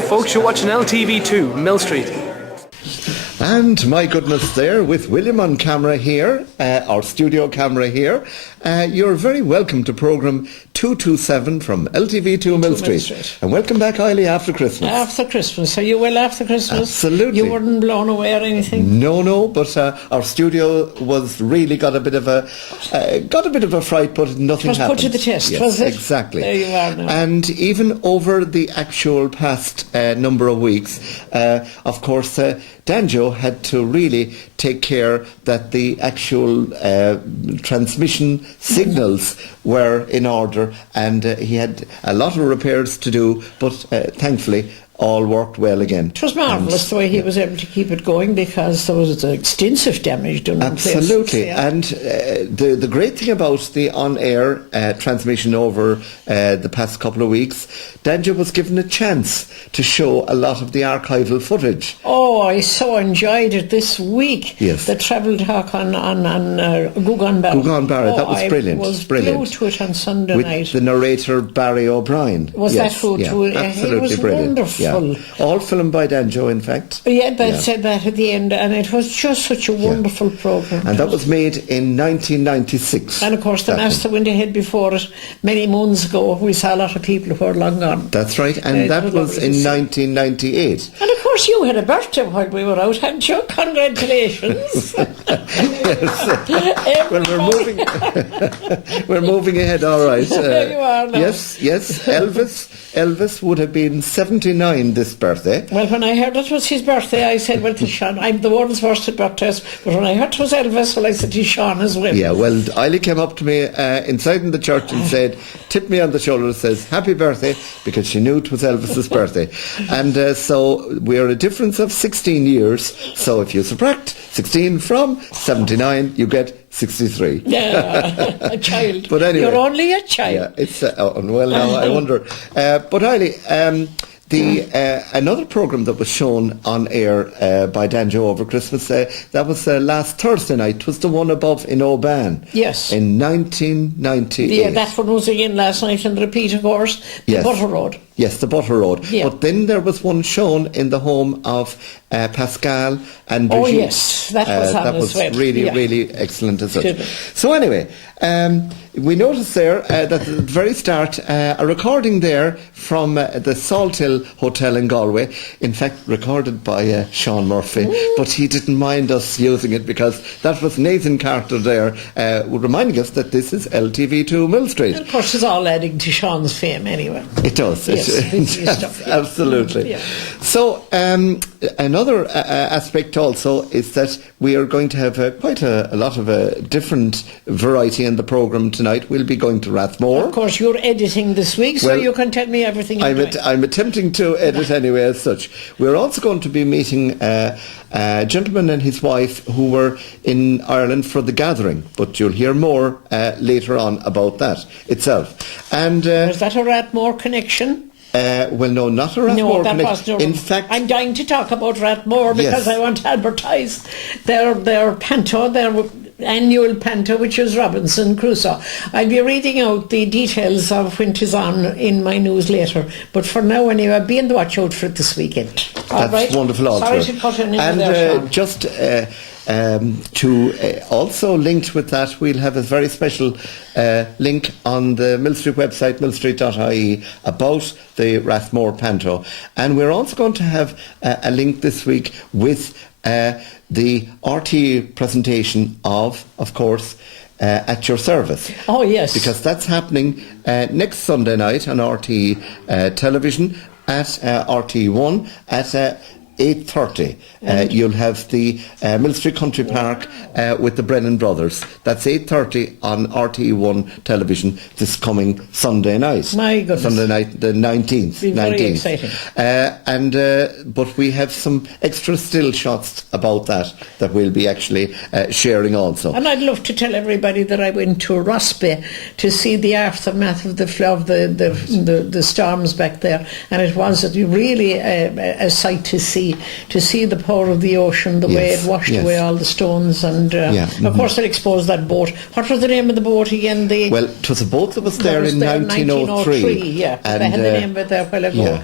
Hi folks, you're watching LTV2, Millstreet. And my goodness, there with William on camera here, our studio camera here. You're very welcome to programme 227 from LTV2 Millstreet. And welcome back, Eiley, after Christmas. After Christmas. Are you well after Christmas? Absolutely. You weren't blown away or anything? No, but our studio was really got a bit of a fright, but nothing happened. It was put to the test, yes, was it? Exactly. There you are now. And even over the actual past number of weeks, of course, Danjo had to really take care that the actual transmission signals were in order, and he had a lot of repairs to do, but thankfully all worked well again. It was marvellous the way he was able to keep it going, because there was extensive damage done in places. Absolutely. Yeah. And the great thing about the on-air transmission over the past couple of weeks, Danjo was given a chance to show a lot of the archival footage. Oh, I so enjoyed it this week. Yes. The travel talk on Gugan Barra. Gugan Barra, that was brilliant. I was brilliant. glued to it on Sunday with night. The narrator Barry O'Brien. Was yes, that who? yeah, absolutely it was brilliant. Wonderful. Yeah. All filmed by Danjo, in fact. Yeah, they said that at the end, and it was just such a wonderful programme. And that was made in 1996. And of course, the master went ahead before it many moons ago. We saw a lot of people who were long gone. That's right, and that was in 1998. And of course, you had a birthday while we were out, hadn't you? Congratulations! Yes. Well, we're moving ahead, all right. There you are now. Yes, Elvis would have been 79 this birthday. Well, when I heard it was his birthday, I said, well, to Sean, I'm the world's worst at birthdays, but when I heard it was Elvis, well, I said to Sean as well. Yeah, well, Eiley came up to me inside in the church and said, tipped me on the shoulder and says, happy birthday, because she knew it was Elvis's birthday. And so we're a difference of 16 years, so if you subtract 16 from 79, you get 63. Yeah, a child. But anyway, you're only a child. Yeah, it's well now I wonder. But Eiley, another programme that was shown on air by Danjo over Christmas, that was last Thursday night. It was the one above in Oban. Yes. In 1998. Yeah, that one was again last night, and the repeat, of course, the Butter Road. Yes, the Butter Road. Yeah. But then there was one shown in the home of Pascal and Brigitte. Oh yes, that was on that as was well. really excellent as such. So anyway, we noticed there that at the very start a recording there from the Salt Hill Hotel in Galway, in fact recorded by Sean Murphy, but he didn't mind us using it because that was Nathan Carter there reminding us that this is LTV2 Millstreet. And of course it's all adding to Sean's fame anyway. It does. Yes, stuff, yeah. Absolutely. Yeah. So another aspect also is that we are going to have quite a lot of different variety in the programme tonight. We'll be going to Rathmore. Of course, you're editing this week, so you can tell me everything you're doing. I'm attempting to edit anyway as such. We're also going to be meeting a gentleman and his wife who were in Ireland for the gathering, but you'll hear more later on about that itself. And was that a Rathmore connection? Well, no, not a Rathmore connection. In fact, I'm dying to talk about Rathmore because I want to advertise their panto, their annual panto, which is Robinson Crusoe. I'll be reading out the details of when 'tis on in my newsletter, but for now anyway, be on the watch out for it this weekend. That's wonderful. Sorry to cut in and there, Sean. just to also linked with that, we'll have a very special link on the Millstreet website, millstreet.ie, about the Rathmore Panto. And we're also going to have a link this week with the RTE presentation of course, At Your Service. Oh, yes. Because that's happening next Sunday night on RTE television at RTE1 at 8:30. You'll have the Millstreet Country Park with the Brennan Brothers. That's 8:30 on RTE1 television this coming Sunday night. My goodness. Sunday night, the 19th. Be very exciting. But we have some extra still shots about that we'll be actually sharing also. And I'd love to tell everybody that I went to Rossby to see the aftermath of the storms back there, and it was really a sight to see. see the power of the ocean, the way it washed away all the stones, and of course they exposed that boat. What was the name of the boat again? Well, it was a boat that was there in 1903. Yeah, and, they had the name of it there a while ago. Yeah.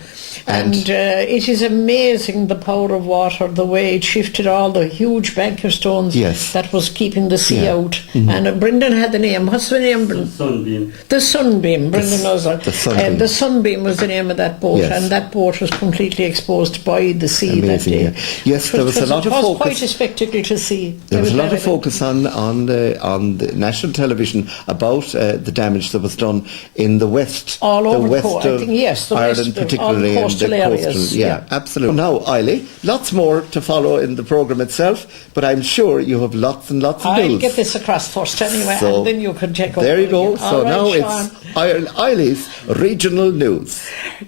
And it is amazing, the power of water, the way it shifted all the huge bank of stones that was keeping the sea out. And Brendan had the name. What's the name? The Sunbeam. The Sunbeam. Brendan knows that. The Sunbeam was the name of that boat, and that boat was completely exposed by the sea that day. Yeah. Yes, there was a lot of focus. It was quite a spectacle to see. There was a lot of focus on the national television about the damage that was done in the west, all over the west of west, Ireland, particularly, all the coastal areas. Absolutely. Now, Eilidh, lots more to follow in the programme itself, but I'm sure you have lots and lots of bills. I'll get this across first anyway, so, and then you can take over. There you go. So now Sean. it's Eilidh's regional news.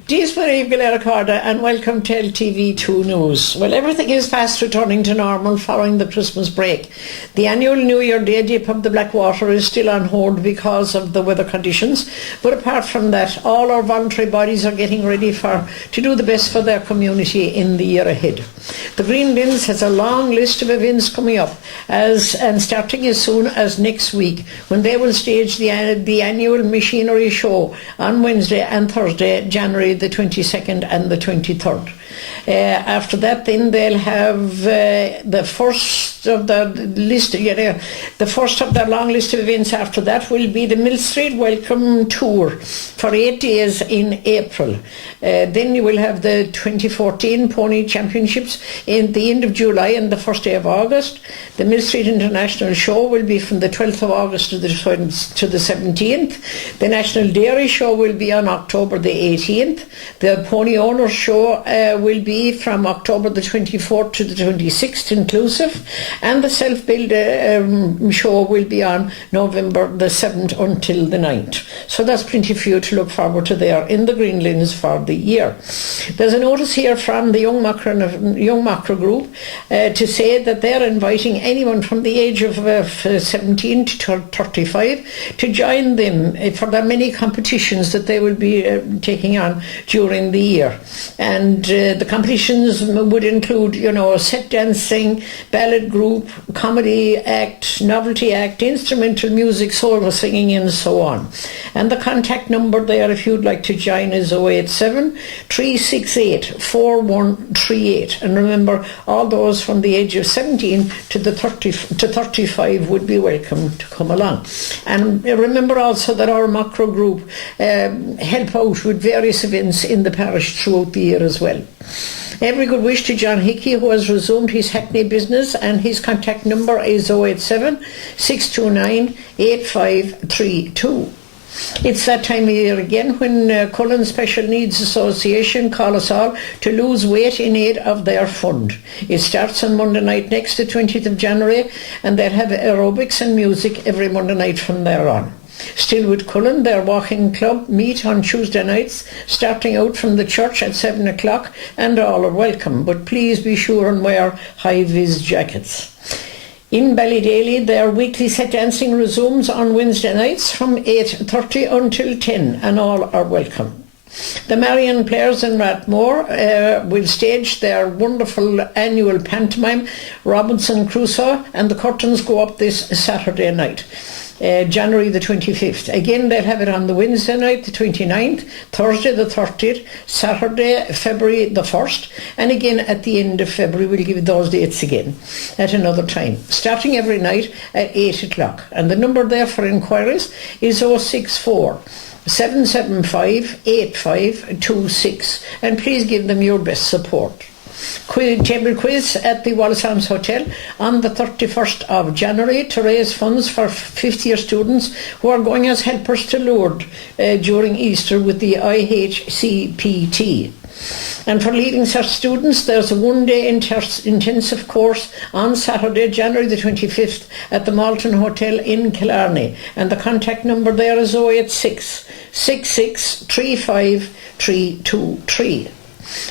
Díosmaraíomh go leor Carda, and welcome to LTV2 News. Well, everything is fast returning to normal following the Christmas break. The annual New Year Day dip of the Blackwater is still on hold because of the weather conditions, but apart from that, all our voluntary bodies are getting ready to do the best for their community in the year ahead. The Green Lins has a long list of events coming up, and starting as soon as next week, when they will stage the annual machinery show on Wednesday and Thursday, January the 22nd and the 23rd. After that, then they'll have the first of their list. The first of their long list of events after that will be the Millstreet Welcome Tour for 8 days in April. Then you will have the 2014 Pony Championships in the end of July and the first day of August. The Millstreet International Show will be from the 12th of August to the 17th. The National Dairy Show will be on October the 18th. The Pony Owners Show will be from October the 24th to the 26th inclusive, and the Self-Build show will be on November the 7th until the 9th. So that's plenty for you to look forward to there in the Green Lins for the year. There's a notice here from the Young Macro Group to say that they're inviting anyone from the age of 17 to 35 to join them for their many competitions that they will be taking on during the year. And the competitions would include, set dancing, ballad group, comedy act, novelty act, instrumental music, solo singing, and so on. And the contact number there, if you'd like to join, is 087 368 4138. And remember, all those from the age of 17 to 35 would be welcome to come along. And remember also that our macro group help out with various events in the parish throughout the year as well. Every good wish to John Hickey, who has resumed his Hackney business, and his contact number is 087 629 8532. It's that time of year again when Cullen Special Needs Association call us all to lose weight in aid of their fund. It starts on Monday night next, the 20th of January, and they'll have aerobics and music every Monday night from there on. Still with Cullen, their walking club meet on Tuesday nights, starting out from the church at 7 o'clock, and all are welcome, but please be sure and wear high-vis jackets. In Ballydaly, their weekly set dancing resumes on Wednesday nights from 8:30 until 10, and all are welcome. The Marion Players in Rathmore will stage their wonderful annual pantomime, Robinson Crusoe, and the curtains go up this Saturday night. January the 25th. Again, they'll have it on the Wednesday night, the 29th, Thursday the 30th, Saturday, February the 1st, and again at the end of February. We'll give you those dates again at another time, starting every night at 8 o'clock. And the number there for inquiries is 064 775 8526, and please give them your best support. Table quiz at the Wallace Arms Hotel on the 31st of January to raise funds for fifth-year students who are going as helpers to Lourdes during Easter with the IHCPT. And for Leading Cert students, there's a one-day intensive course on Saturday, January the 25th at the Malton Hotel in Killarney. And the contact number there is 086 66 35 323.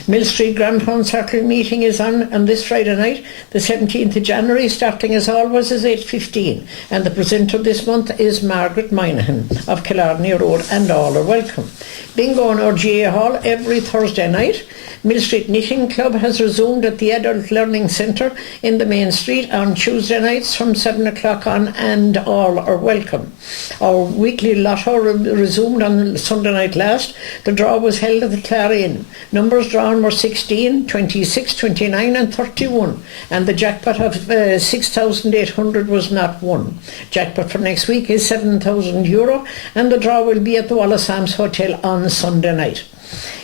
Millstreet Grandpound Circle meeting is on this Friday night, the 17th of January, starting as always as 8:15. And the presenter this month is Margaret Moynihan of Killarney Road, and all are welcome. Bingo in our GA Hall every Thursday night. Millstreet Knitting Club has resumed at the Adult Learning Centre in the main street on Tuesday nights from 7 o'clock on, and all are welcome. Our weekly lotto resumed on Sunday night last. The draw was held at the Clarion. Numbers drawn were 16, 26, 29 and 31, and the jackpot of 6,800 was not won. Jackpot for next week is €7,000, and the draw will be at the Wallace Arms Hotel on Sunday night.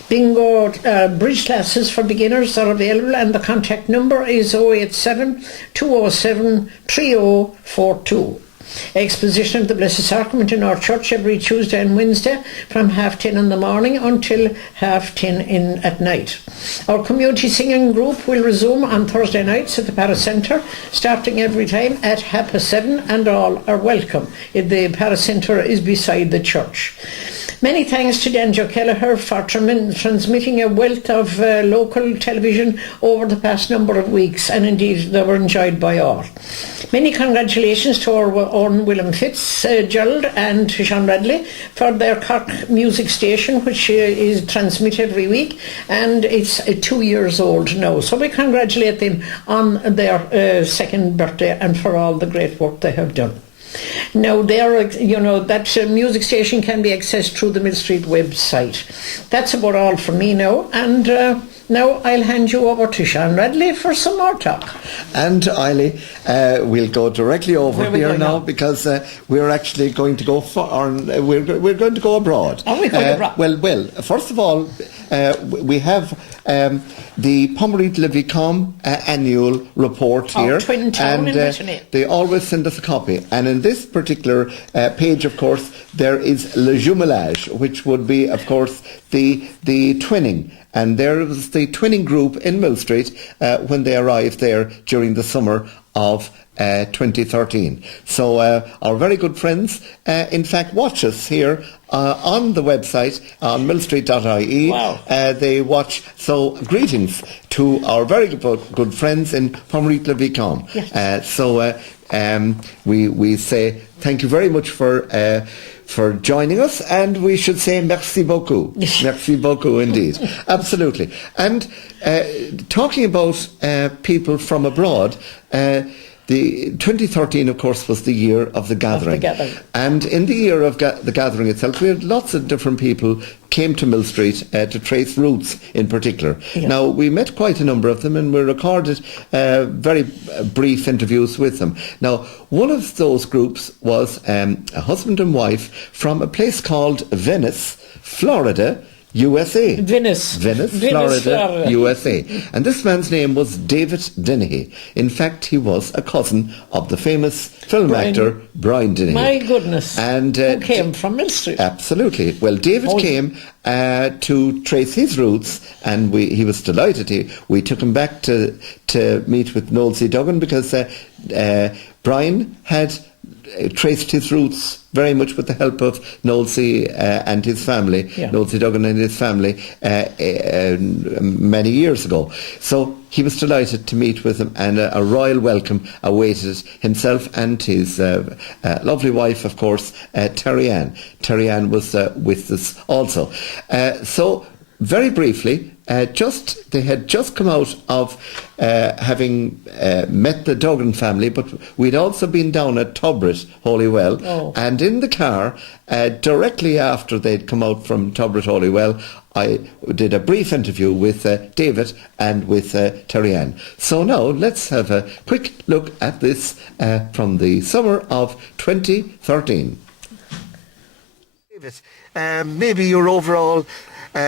Bingo bridge classes for beginners are available, and the contact number is 087 207 3042. Exposition of the Blessed Sacrament in our church every Tuesday and Wednesday from 10:30 in the morning until 10:30 at night. Our community singing group will resume on Thursday nights at the Para Centre, starting every time at 7:30, and all are welcome. The Para Centre is beside the church. Many thanks to Danjo Kelleher for transmitting a wealth of local television over the past number of weeks, and indeed they were enjoyed by all. Many congratulations to our own William Fitzgerald and to Sean Radley for their Cork music station, which is transmitted every week, and it's 2 years old now. So we congratulate them on their second birthday and for all the great work they have done. Now, that music station can be accessed through the Millstreet website. That's about all from me now, and now I'll hand you over to Sean Radley for some more talk. And Eiley, we'll go directly over here now, because we're actually going to go we're going to go abroad. Are we going abroad? Well, first of all, we have the Millstreet annual report here, and they always send us a copy. And in this particular page, of course, there is le jumelage, which would be, of course, the twinning. And there was the twinning group in Millstreet when they arrived there during the summer of 2013. So our very good friends, in fact, watch us here on the website on millstreet.ie. Wow. They watch. So greetings to our very good friends in Millstreet. Yes. We say thank you very much for joining us, and we should say merci beaucoup. Merci beaucoup indeed. Absolutely. And talking about people from abroad, the 2013, of course, was the year of the gathering. And in the year of the gathering itself, we had lots of different people came to Millstreet to trace roots in particular. Yeah. Now, we met quite a number of them, and we recorded very brief interviews with them. Now, one of those groups was a husband and wife from a place called Venice, Florida, USA. Venice, Florida, USA. And this man's name was David Dennehy. In fact, he was a cousin of the famous film actor Brian Dennehy. My goodness. And who came from Millstreet. Absolutely. Well, David came to trace his roots, and he was delighted. We took him back to meet with Noel C. Duggan, because Brian had traced his roots very much with the help of Noel C. And his family, Noel C. Duggan and his family, many years ago. So he was delighted to meet with him, and a royal welcome awaited himself and his lovely wife, of course, Terry Ann. Terry Ann was with us also. So, very briefly, they had just come out of having met the Duggan family, but we'd also been down at Tubrit Holywell, and in the car, directly after they'd come out from Tubrit Holywell, I did a brief interview with David and with Terry Ann. So now let's have a quick look at this from the summer of 2013. David, maybe your overall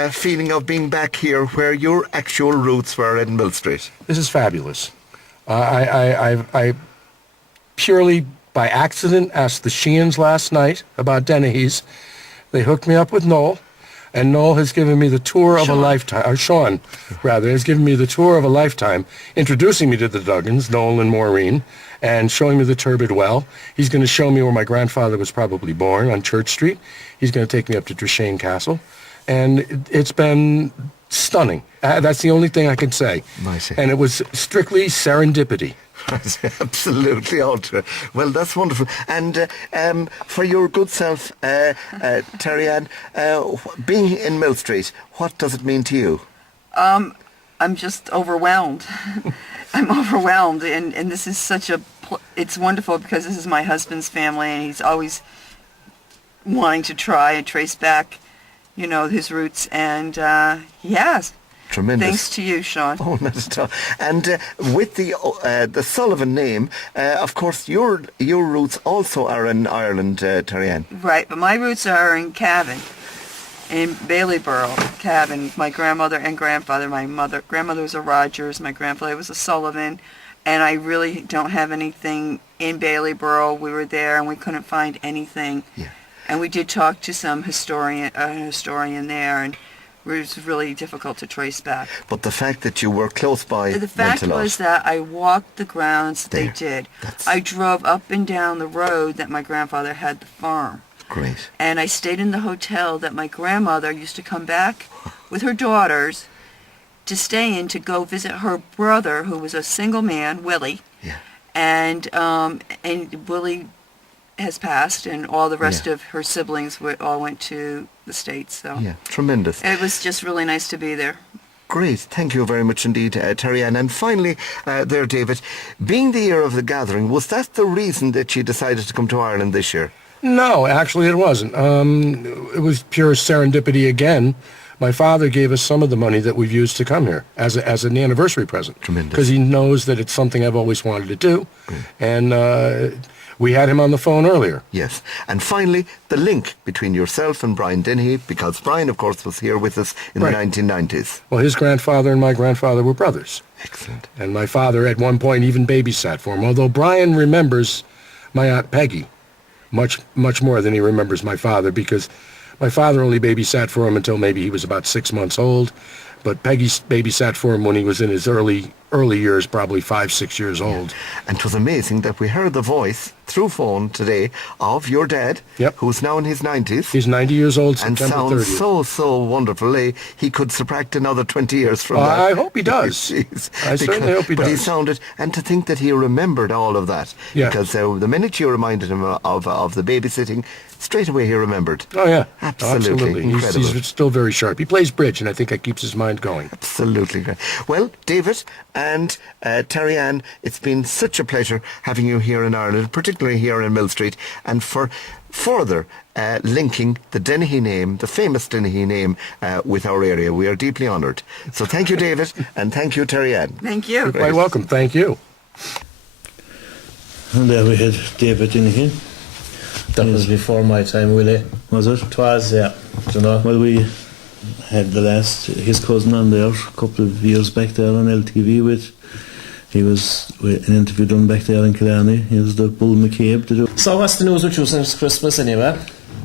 feeling of being back here where your actual roots were in Millstreet. This is fabulous. I purely by accident asked the Sheehan's last night about Dennehy's. They hooked me up with Noel, and Noel has given me the tour of a lifetime, or Sean, rather, has given me the tour of a lifetime, introducing me to the Duggans, Noel and Maureen, and showing me the Turbid Well. He's going to show me where my grandfather was probably born, on Church Street. He's going to take me up to Drishane Castle. And it's been stunning. That's the only thing I can say. Mighty. And it was strictly serendipity. Absolutely, Ultra. Well, that's wonderful. And for your good self, Terry Ann, being in Millstreet, what does it mean to you? I'm just overwhelmed. I'm overwhelmed, and this is such a... It's wonderful because this is my husband's family, and he's always wanting to try and trace back, you know, his roots. And yes, Tremendous. Thanks to you, Sean. Oh, not at all. And with the Sullivan name, of course, your roots also are in Ireland, Terry Ann. Right, but my roots are in Cavan, in Baileyborough, Cavan. My grandmother and grandfather, grandmother was a Rogers, my grandfather was a Sullivan, and I really don't have anything in Baileyborough. We were there and we couldn't find anything. Yeah. And we did talk to some historian there, and it was really difficult to trace back. But the fact that you were close by The fact meant a lot. was that I walked the grounds There. they did. That's- I drove up and down the road that my grandfather had the farm. Great. And I stayed in the hotel that my grandmother used to come back with her daughters to stay in to go visit her brother, who was a single man, Willie. Yeah. And Willie has passed, and all the rest Yeah. of her siblings all went to the States. So Yeah. Tremendous. it was just really nice to be there. Great. Thank you very much indeed, Terry Ann. And finally, there, David, being the year of the gathering, was that the reason that you decided to come to Ireland this year? No, actually it wasn't. It was pure serendipity again. My father gave us some of the money that we've used to come here as an anniversary present. Tremendous. Because he knows that it's something I've always wanted to do. And we had him on the phone earlier. Yes. And finally, the link between yourself and Brian Dennehy, because Brian, of course, was here with us in Right. the 1990s. Well, his grandfather and my grandfather were brothers. Excellent. And my father at one point even babysat for him, although Brian remembers my Aunt Peggy much more than he remembers my father, because my father only babysat for him until maybe he was about 6 months old, but Peggy babysat for him when he was in his early years, probably 5, 6 years old. And it was amazing that we heard the voice through phone today of your dad, Yep. who's now in his 90s. He's 90 years old, and September sounds 30th. so wonderful. He could subtract another 20 years from that. I hope he does. Jeez. I certainly hope he But he does. sounded, and to think that he remembered all of that. Yeah. Because the minute you reminded him of the babysitting, straight away he remembered. Oh, yeah. Absolutely. He's Incredible. still very sharp. He plays bridge, and I think that keeps his mind going. Absolutely great. Well, David and Terry Ann, it's been such a pleasure having you here in Ireland, particularly here in Millstreet, and for further linking the Dennehy name, the famous Dennehy name, with our area. We are deeply honoured. So thank you, David, and thank you, Terry Ann. Thank you. You're quite welcome. Thank you. And there we had David in here. That was before my time, Willie. Was it? It was, yeah. Do you know? Well, we had his cousin on there a couple of years back there on LTV he was with an interview done back there in Killarney. He was the Bull McCabe. So what's the news with you since Christmas anyway?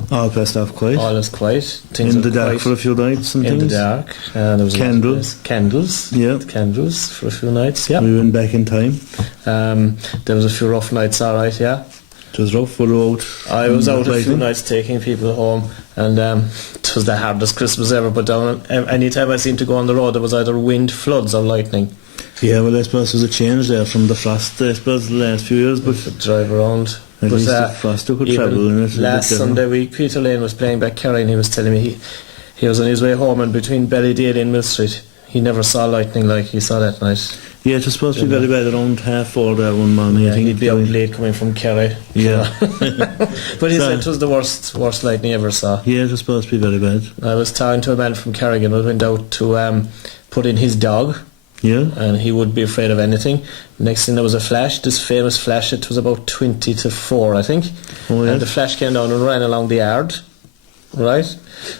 All passed off quiet. All is quiet. Things In are the dark quiet. for a few nights and In things. the dark. There was Candles. Candles. Yeah. Candles for a few nights, yeah. We went back in time. There was a few rough nights, all right, yeah. It was rough. We were out. I was out a few lighting. nights taking people home, and it was the hardest Christmas ever put down. Any time I seemed to go on the road, there was either wind, floods, or lightning. Yeah, well, I suppose there's a change there from the frost, I suppose, the last few years, but Drive around. at But, least the frost took a even travel in it. last Sunday week, Peter Lane was playing back Kerry, and he was telling me he was on his way home, and between Ballydaly and Millstreet, he never saw lightning like he saw that night. Yeah, it was supposed to be very bad around 4:30 there one morning. Yeah, I think he'd be out late coming from Kerry. Yeah. But he So- said it was the worst lightning he ever saw. Yeah, it was supposed to be very bad. I was talking to a man from Carrigan who went out to put in his dog, Yeah. and he wouldn't be afraid of anything. Next thing there was a flash, this famous flash. It was about 20 to 4, I think. Oh, yeah. And the flash came down and ran along the yard, right?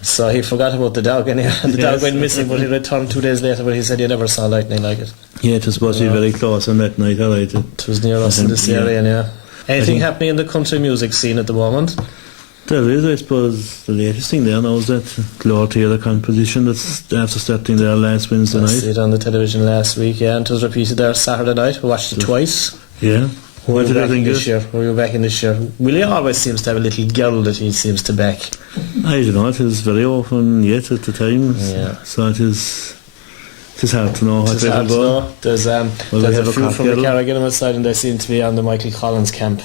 So he forgot about the dog, and the dog Yes. went missing, but he returned 2 days later, but he said he never saw lightning like it. Yeah, it was supposed to be very close on that night, alright. It was near us in this Yeah. area, yeah. Anything think- happening in the country music scene at the moment? There is, I suppose, the latest thing there now is that Gloria Taylor composition that's after starting there last Wednesday I night. see it on the television last week, yeah, and it was repeated there Saturday night. We watched it twice. Yeah. Who What were did I back in think of this it? year? Were you back in this year? Willie always seems to have a little girl that he seems to back. I don't know, it is very often yet at the time. Yeah. So it is It's hard to know what It's way hard to to go. know. There's we a have a few from the cocktail. Carrigan side, and they seem to be on the Michael Collins camp.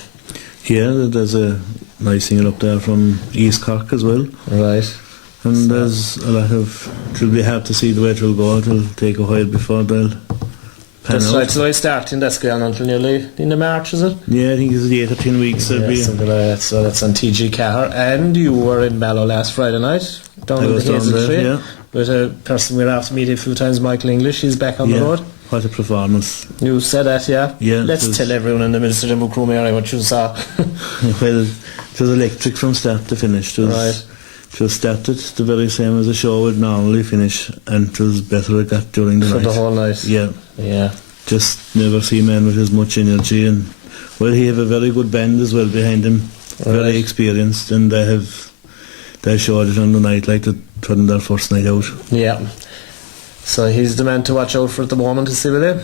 Yeah, there's a nice singer up there from East Cork as well. Right. And there's a lot of... It'll be hard to see the way it'll go. It'll take a while before they'll pan That's out. right. So I start in that's going on until nearly in the March, is it? Yeah, I think it's 8 or 10 weeks. There'll Yeah, be... something like that. So that's on TG Car. And you were in Mallow last Friday night, down I in the was down Hazel there, Tree, yeah. with a person we were after meeting a few times, Michael English. He's back on the road. What a performance. You said that, yeah? Yeah, Let's it was- tell everyone in the Millstreet and Macroom area what you saw. Well, it was electric from start to finish. It was, Right. It was started the very same as a show would normally finish, and it was better it got during the For night. the whole night. Yeah, Yeah. just never see a man with as much energy, and well, he have a very good band as well behind him, Right. very experienced, and they showed it on the night like it wasn't their first night out. Yeah. So he's the man to watch out for at the moment, to see with him.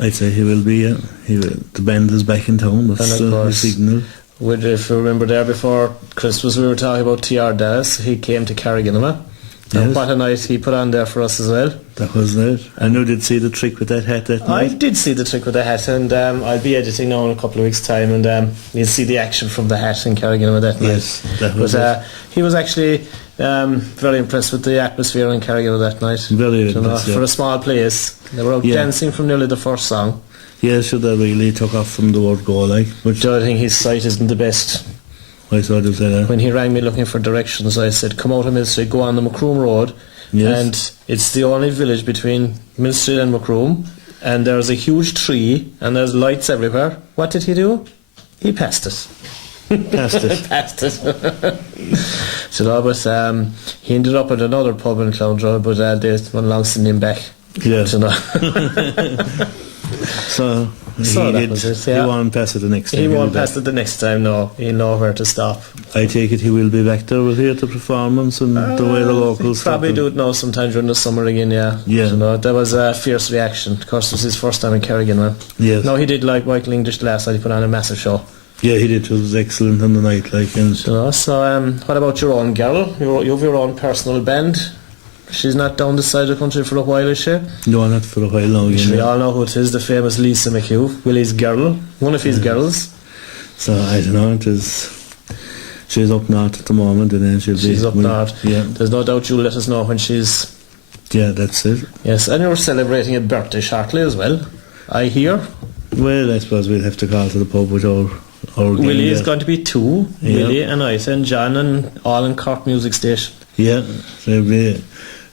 I'd say he will be. Yeah, the band is back in town. That's And of the course- signal. If you remember there before Christmas, we were talking about T.R. Dallas. He came to Carriganama. And Yes. what a night he put on there for us as well. That was it. I know did see the trick with that hat that I night. did see the trick with the hat, and I'll be editing now in a couple of weeks' time, and you'll see the action from the hat in Carriganama that night. Yes, that was But he was actually very impressed with the atmosphere in Carriganama that night. Very You know, impressed, yeah. for a small place. They were out Yeah. dancing from nearly the first song. Yeah, so they really took off from the word go, like. But I think his sight isn't the best. I saw you say that. When he rang me looking for directions, I said, come out of Millstreet, go on the Macroom Road. Yes. And it's the only village between Millstreet and Macroom. And there's a huge tree, and there's lights everywhere. What did he do? He passed it. Passed it. Passed it. So, no, but he ended up at another pub in Clondro, but they went along sending him back. Yeah. So, no. So So he that did. was it, yeah. He won't pass it the next time. He he'll won't be back. pass it the next time, no. He'll know where to stop. I take it he will be back there with here to performance and the way the locals Probably start do to- it now sometime during the summer again, yeah. Yeah. So, no, there was a fierce reaction. Of course, it was his first time in Carrigan, man. Yes. No, he did like Michael English last night. He put on a massive show. Yeah, he did. It was excellent on the night, like. And You know, so what about your own girl? You have your own personal band. She's not down this side of the country for a while, is she? no, not for a while now. We Again. all know who it is, the famous Lisa McHugh, Willie's girl, one of his girls. So I don't know. It is. She's up north at the moment, and then she'll be. She's up well, north. Yeah, There's no doubt you'll let us know when she's... yeah, that's it. Yes, and you're celebrating a birthday shortly as well, I hear. Well, I suppose we'll have to call to the pub with our gang Willie is there. going to be 2, Yeah. Willie and Isa and John, and all in Cork Music Station. Yeah, there'll be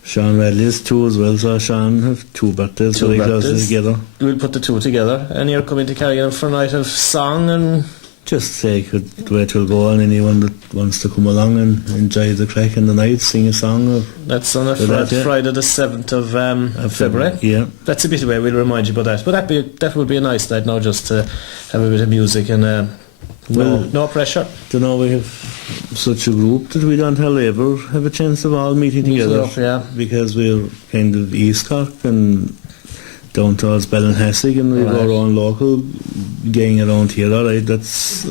Sean Radley is 2 as well, so Sean have 2 birthdays, Two very close birthdays. together. We'll put the 2 together, and you're coming to Carrigan for a night of song and... Just say the way it will go, and anyone that wants to come along and enjoy the crack in the night, sing a song. Or That's on a For that, yeah. Friday the 7th of February. Yeah. That's a bit away, we'll remind you about that. But that would be a nice night now, just to have a bit of music and no pressure. Don't know, we have such a group that we don't hardly ever have a chance of all meeting Meeting together. up, yeah. Because we're kind of East Cork and down towards Ballinhassig, and we've Right. our own local gang around here. All right, that's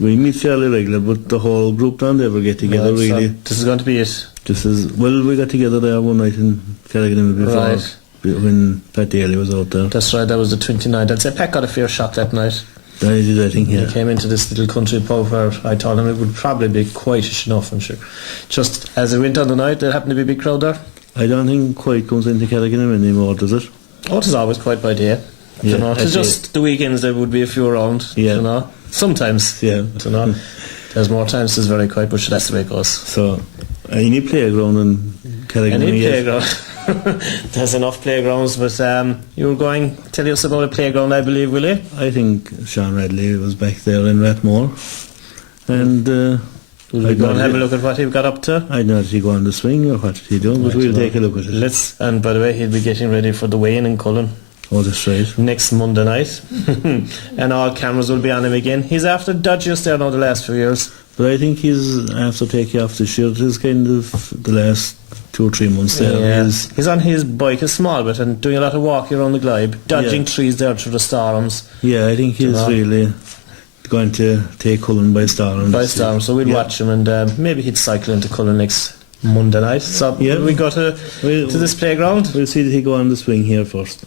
we meet fairly regular, but the whole group don't ever get together Right, so really. this is going to be it. Just as well, we got together there one night in Carrigan before Right. when Pat Daly was out there. That's right, that was the 29th. I'd say Pat got a fair shot that night. I did, I think, He yeah. came into this little country pub where I told him it would probably be quietish enough, I'm sure. Just as it went on the night, there happened to be a big crowd there. I don't think quite comes into Carrigan anymore, does it? Oh, it is always quite by day. Yeah, You know, I it's see. just the weekends there would be a few around. Yeah. You know, sometimes. Yeah. You know, there's more times it's very quiet, but that's the way it goes. So, any playground in Carrigan? Any yes. playground. There's enough playgrounds, but you were going to tell us about a playground, I believe, will you? I think Sean Radley was back there in Rathmore, and We'll I go and got have a it. look at what he got up to. I don't know if he go on the swing or what did he do, but we'll take a look at it. And by the way, he'll be getting ready for the weigh-in in Cullen Oh, that's right. next Monday night. And all cameras will be on him again. He's after dodgiest there now the last few years. But I think he's after taking off the shirt is kind of the last 2 or 3 months there. Yeah. He's, He's on his bike, a small bit, and doing a lot of walking around the Glybe, dodging Yeah. trees there through the storms. yeah, I think he's know. really going to take Cullen by storm. By this year. storm, so we'll Yeah. watch him, and maybe he'd cycle into Cullen next Monday night. So Yeah. we go to this playground. We'll see that he go on the swing here first.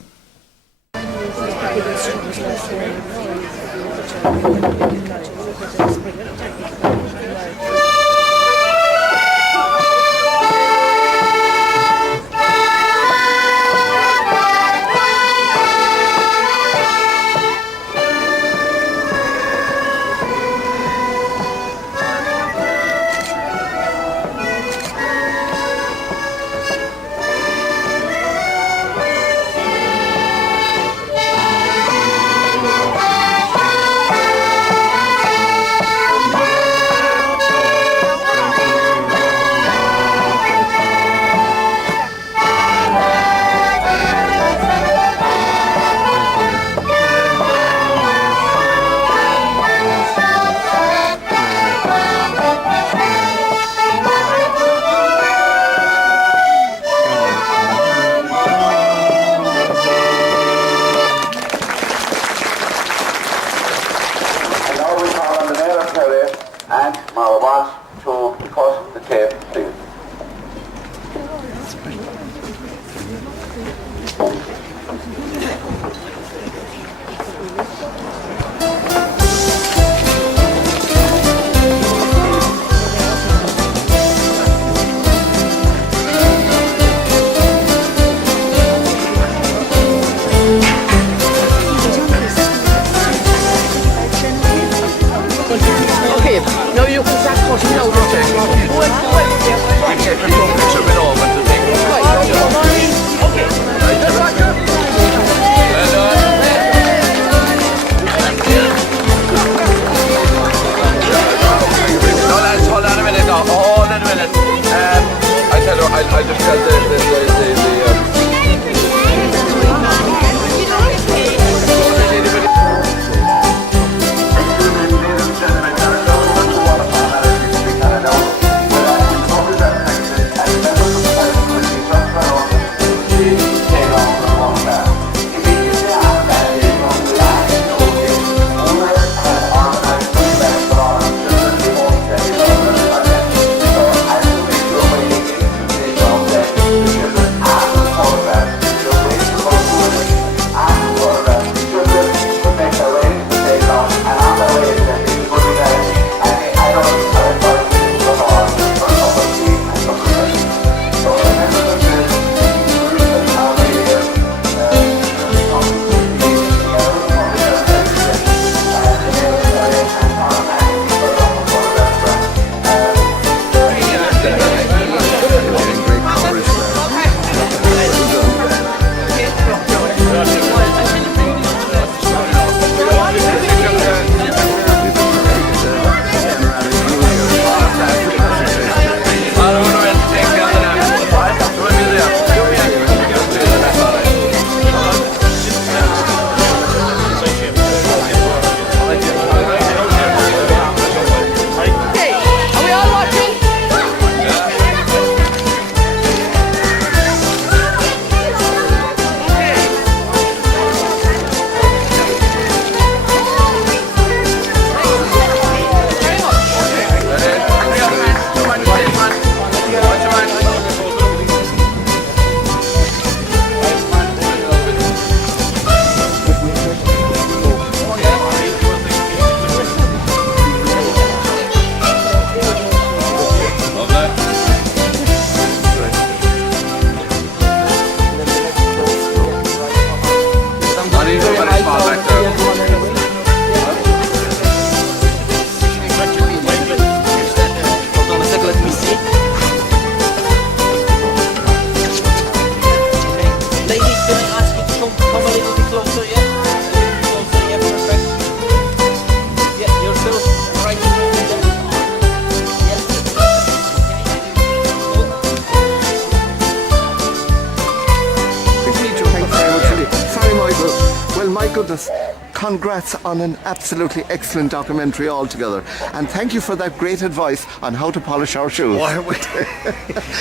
goodness, congrats on an absolutely excellent documentary altogether. And thank you for that great advice on how to polish our shoes.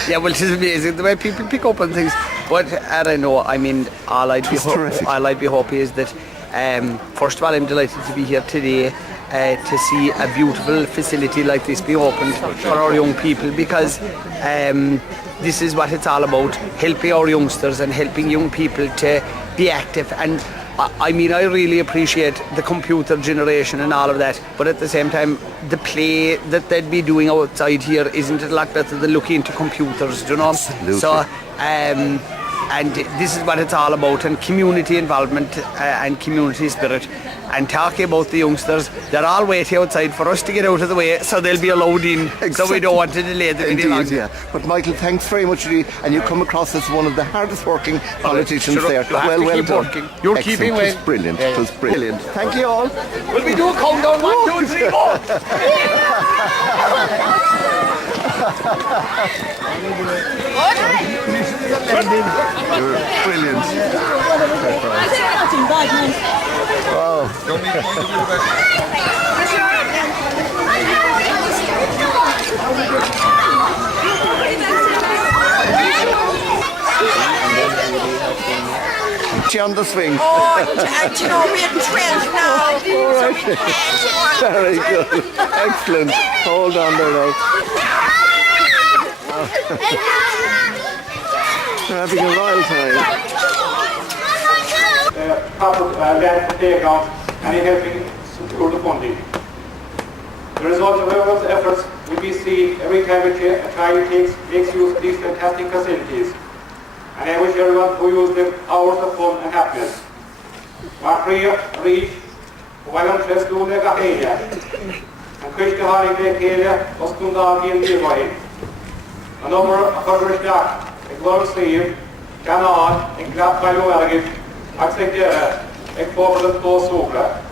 Yeah, well, it's amazing the way people pick up on things. But I know, I mean, all I'd be hoping is that, first of all, I'm delighted to be here today. to see a beautiful facility like this be opened for our young people, because this is what it's all about, helping our youngsters and helping young people to be active. And I mean, I really appreciate the computer generation and all of that, but at the same time, the play that they'd be doing outside here isn't a lot better than looking into computers, you know? Absolutely. So, and this is what it's all about, and community involvement and community spirit. And talking about the youngsters, they're all waiting outside for us to get out of the way so they'll be allowed in. Exactly. So we don't want to delay the video. Indeed, yeah. But Michael, thanks very much indeed, and you come across as one of the hardest working politicians there. Well keep done. Working. You're Excellent. keeping well. It was brilliant. It was brilliant. Thank you all. Will we do a countdown? 1, 2, 3, 4. You're brilliant. Wow. She on the swing. Oh, and you know, we're 12 now. All right. Very good. Excellent. Hold on there now. They're having a royal time. Land to take out any helping secure the funding. The result of everyone's efforts will be seen every time a child makes use of these fantastic facilities. And I wish everyone who used them hours of fun and happiness. Maria, Reach, Valentres Lune Gahelia, and Krishna Hari Gahelia, Ostundagi and Levi. A number of others that, a glove sleeve, Canon, and Glap Value Axegera, a forward of Paul Sogra.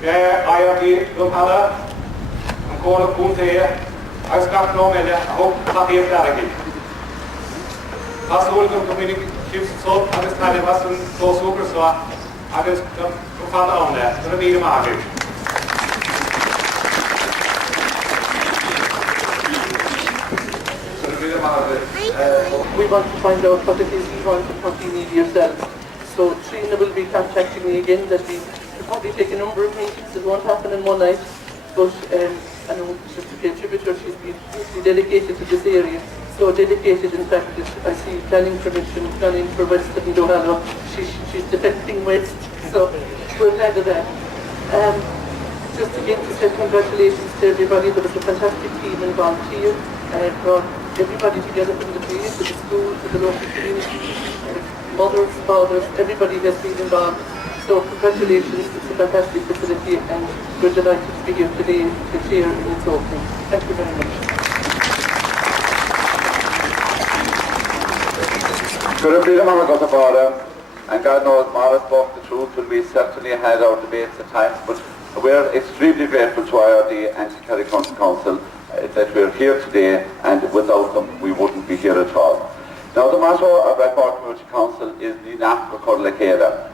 There I have the Lumhala, and call a Punte, I start no matter, I hope not here Daragin. As all the communities so understand was and Paul Sogra saw, I just found on there, going to be the market. We want to find out what it is you want and what you need yourselves. So Trina will be contacting me again. That we will probably take a number of meetings. It won't happen in one night. But I know just to pay tribute to her, she's been dedicated to this area. So dedicated, in fact, that I see planning permission, planning for West and Dohallow. She's defending West. So we're glad of that. Just again to say congratulations to everybody. There was a fantastic team involved here. Brought everybody together from the place, to the school, to the local community, mothers, fathers, everybody has been involved. So congratulations, it's a fantastic facility and we're delighted to be here today to share in its opening. Thank you very much. Good evening, Mara, and God knows Mara spoke the truth when we certainly had our debates at times, but we're extremely grateful to IRD and to Kerry County Council that we're here today, and without them we wouldn't be here at all. Now the motto of Rathmore Community Council is Nina Lekeda.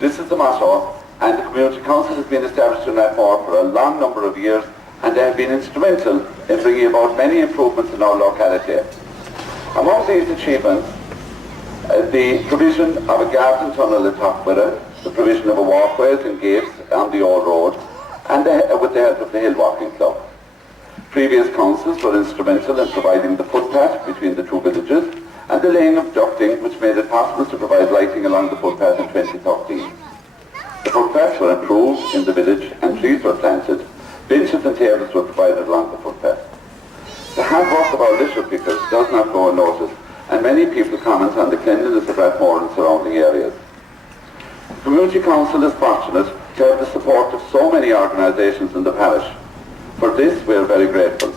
This is the motto, and the Community Council has been established in Rathmore for a long number of years, and they have been instrumental in bringing about many improvements in our locality. Among these achievements, the provision of a garden tunnel at Tochwilla, the provision of a walkways and gates on the old road, and with the help of the Hill Walking Club. Previous councils were instrumental in providing the footpath between the two villages and the laying of ducting, which made it possible to provide lighting along the footpath in 2013. The footpaths were improved in the village and trees were planted. Benches and tables were provided along the footpath. The hard work of our litter pickers does not go unnoticed, and many people comment on the cleanliness of Rathmore and surrounding areas. The Community Council is fortunate to have the support of so many organisations in the parish. For this, we are very grateful.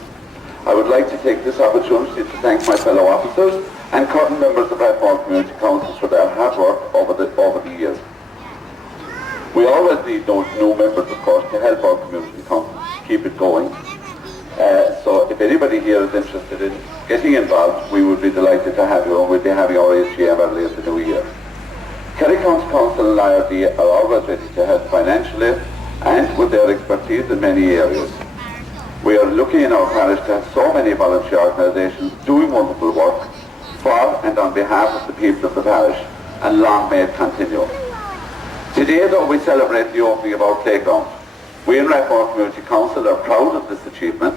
I would like to take this opportunity to thank my fellow officers and current members of Rathmore Community Council for their hard work over the years. We always need new members, of course, to help our Community Council keep it going. So if anybody here is interested in getting involved, we would be delighted to have you, and we'll be having our AGM early in the new year. Kerry County Council and IRD are always ready to help financially and with their expertise in many areas. We are lucky in our parish to have so many voluntary organisations doing wonderful work for and on behalf of the people of the parish, and long may it continue. Today, though, we celebrate the opening of our playground. We in Rathmore Community Council are proud of this achievement.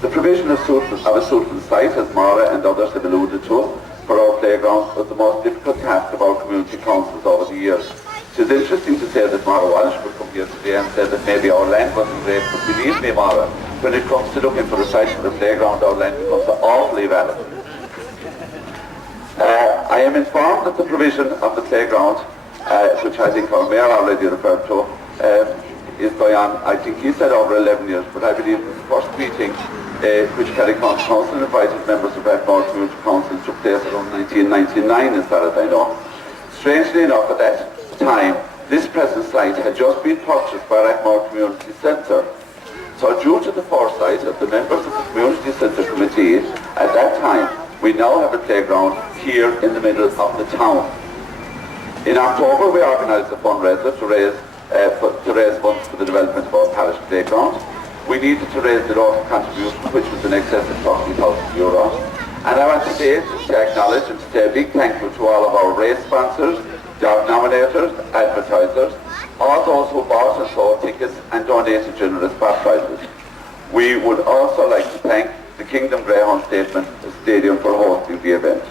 The provision of a suitable site, as Maura and others have alluded to, for our playground was the most difficult task of our community councils over the years. It is interesting to say that Maura Walsh would come here today and say that maybe our land wasn't great, but believe me, Maura, when it comes to looking for a site for the playground, our land becomes awfully valuable. I am informed that the provision of the playground, which I think our Mayor already referred to, is going on, I think he said over 11 years, but I believe the first meeting which Kerry County Council invited members of Rathmore Community Council took place around 1999, as far as I know. Strangely enough, at that time, this present site had just been purchased by Rathmore Community Centre. So due to the foresight of the members of the Community Centre Committee, at that time, we now have a playground here in the middle of the town. In October, we organised a fundraiser to raise funds for the development of our parish playground. We needed to raise the local contribution, which was in excess of €30,000. And I want today to acknowledge and to say a big thank you to all of our race sponsors, job nominators, advertisers, all those who bought and sold tickets and donated generous spot prizes. We would also like to thank the Kingdom Greyhound Stadium for hosting the event.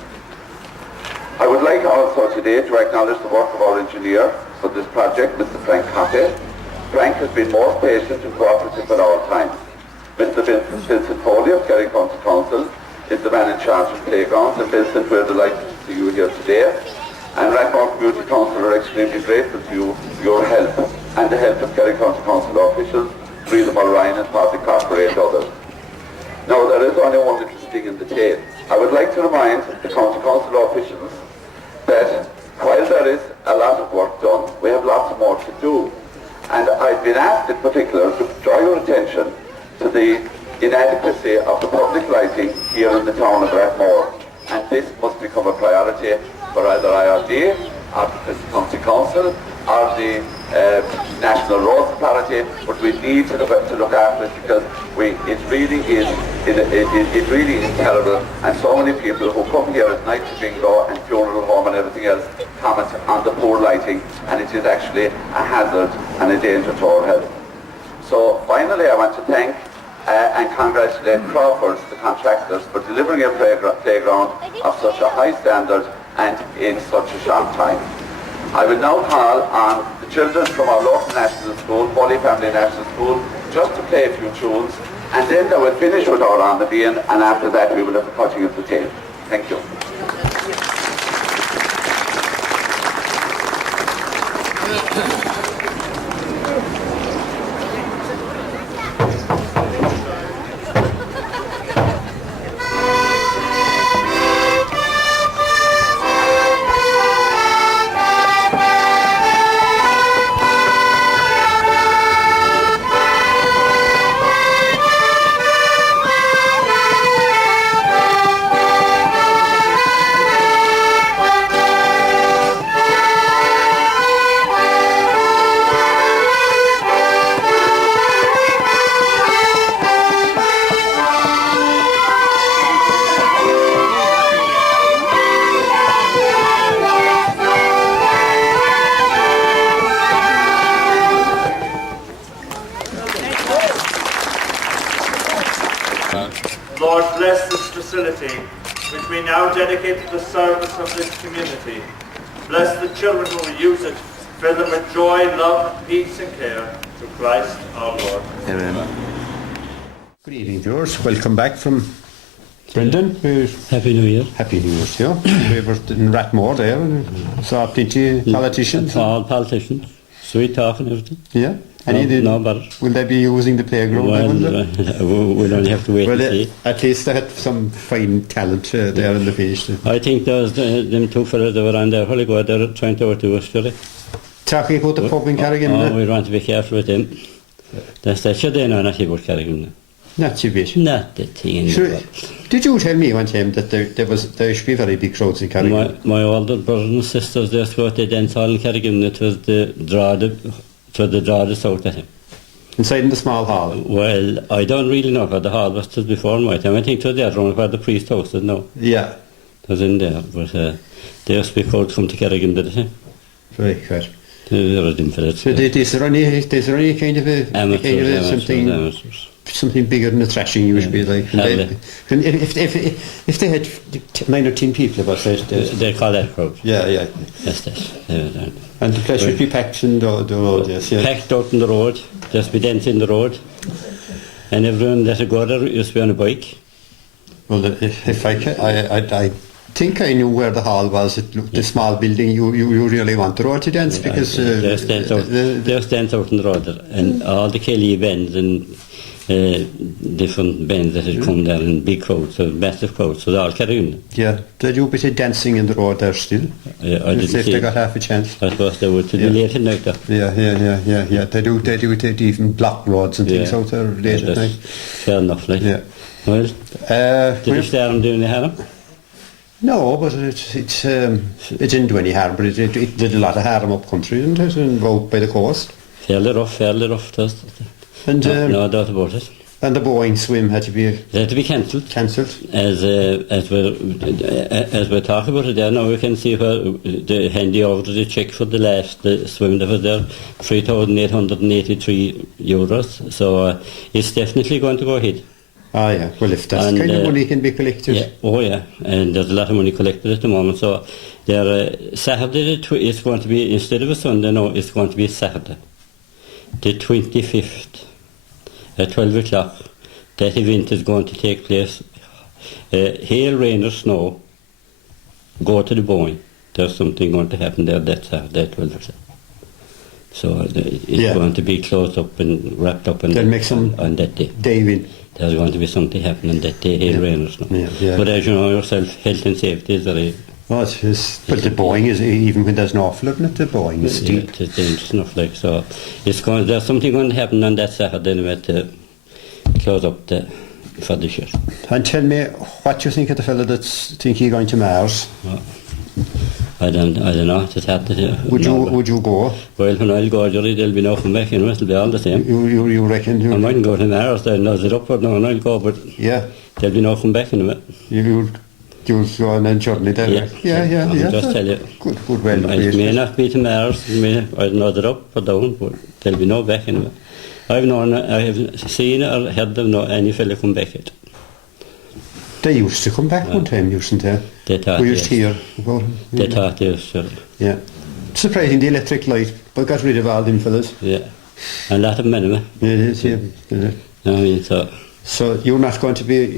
I would like also today to acknowledge the work of our engineer for this project, Mr. Frank Coppe. Frank has been more patient and cooperative at all times. Mr. Vincent Foley of Kerry County Council is the man in charge of playgrounds, and Vincent, we're delighted to see you here today. And Rathmore Community Council are extremely grateful to you for your help and the help of Kerry County Council officials, Freedom O'Ryan and Paddy Corcoran and others. Now, there is only one little sting in the tail. I would like to remind the County Council officials that while there is a lot of work done, we have lots more to do. And I've been asked in particular to draw your attention to the inadequacy of the public lighting here in the town of Rathmore. And this must become a priority for either IRD, or the County Council, or the National Roads Authority, but we need to look after it because it really is terrible, and so many people who come here at night to bingo and funeral home and everything else comment on the poor lighting, and it is actually a hazard and a danger to our health. So finally I want to thank and congratulate Crawford's, the contractors, for delivering a playground of such a high standard and in such a short time. I will now call on the children from our local national school, Foley Family National School, just to play a few tunes, and then they will finish with our on the bean, and after that we will have the cutting of the tail. Thank you. Lord, bless this facility, which we now dedicate to the service of this community. Bless the children who will use it. Fill them with joy, love, peace and care. Through Christ our Lord. Amen. Good evening, viewers. Welcome back from Brendan. Happy New Year. Happy New Year to you. We were in Rathmore there and saw plenty of politicians. All politicians. Sweet talk and everything. Yeah. No better. Will they be using the playground? We'll only have to wait and see. At least they had some fine talent there in the finish. I think those them two fellas that were on there, Holy God, they're trying to overdo us, really. Talking about the pub in Carrigan. We want to be careful with them. That's that should they know nothing about Carrigan. Not too bit. Not the thing in the world. Did you tell me one time that there should be very big crowds in Carrigan? My older brothers and sisters, they used to go to the dance hall in Carrigan. It was the draw out at him. Inside in the small hall? Well, I don't really know what the hall was before my time. I think it was the other one where the priest hosted now. Yeah. It was in there, but they used to be called to come to Kerrigan, did it? Very good. So is there any kind of something bigger than a thrashing usually? Like if they had 9 or 10 people about it, they call that crowd. Yeah. Yes. And the place would be packed in the road. Yes, yeah. Packed out in the road, just be dancing in the road, and everyone that go there used to be on a bike. Well, if I think I knew where the hall was. It looked the small building. You really want the road to dance because there's dance out in the road there, and all the Kelly bands and different bands that had come there in big crowds, so massive crowds, so they all carry on. Yeah, they do a bit of dancing in the road there still. I didn't see if they got half a chance. I suppose they would to be late at night there. Yeah. They do it even block roads and things out there late at night. Fair enough, like. Yeah. Well, did you start them doing the harm? No, but it didn't do any harm, but it did a lot of harm up country, didn't it, and out by the coast. Fairly rough, does it? And no doubt about it. And the Boeing swim had to be cancelled. As we talk about it there now, we can see where the handy over the check for the last swim that was there, €3,883. So it's definitely going to go ahead. Ah, yeah. Well, if that's kind of money can be collected. Yeah. Oh, yeah. And there's a lot of money collected at the moment. So there, Saturday, it's going to be, instead of a Sunday, no, it's going to be Saturday, the 25th, at 12 o'clock. That event is going to take place. Hail, rain or snow, go to the Boeing. There's something going to happen there that Saturday at 12 o'clock. So it's going to be closed up and wrapped up on that day. David. There's going to be something happening that day, hail, rain or snow. Yeah. But as you know yourself, health and safety is very... Well, but the Boeing is, even when there's no flooding at the Boeing, is steep. Yeah, it's dangerous enough, like, so there's something going to happen on that Saturday anyway to close up for this year. And tell me, what you think of the fella that's thinking you're going to Mars? I don't know. Just had to. Would you go? Well, when I'll go, Jerry, there'll be nothing back. It'll be all the same. You reckon? I mightn't go to Mars. They'll nose it upward now, and I'll go, but there'll be nothing back in it. You'll go on a journey there. Yeah. I'll just tell you. Good. Well, it may not be to Mars. I'll nose it up or down, but there'll be no back in it. I have seen or heard of any fella come back it. They used to come back one time, used they? We used to hear about them. They thought they used to. Yeah. Surprising, the electric light, but got rid of all them fellas. Yeah. And a lot of men, anyway. Yeah, it is, yeah. I mean, so you're not going to be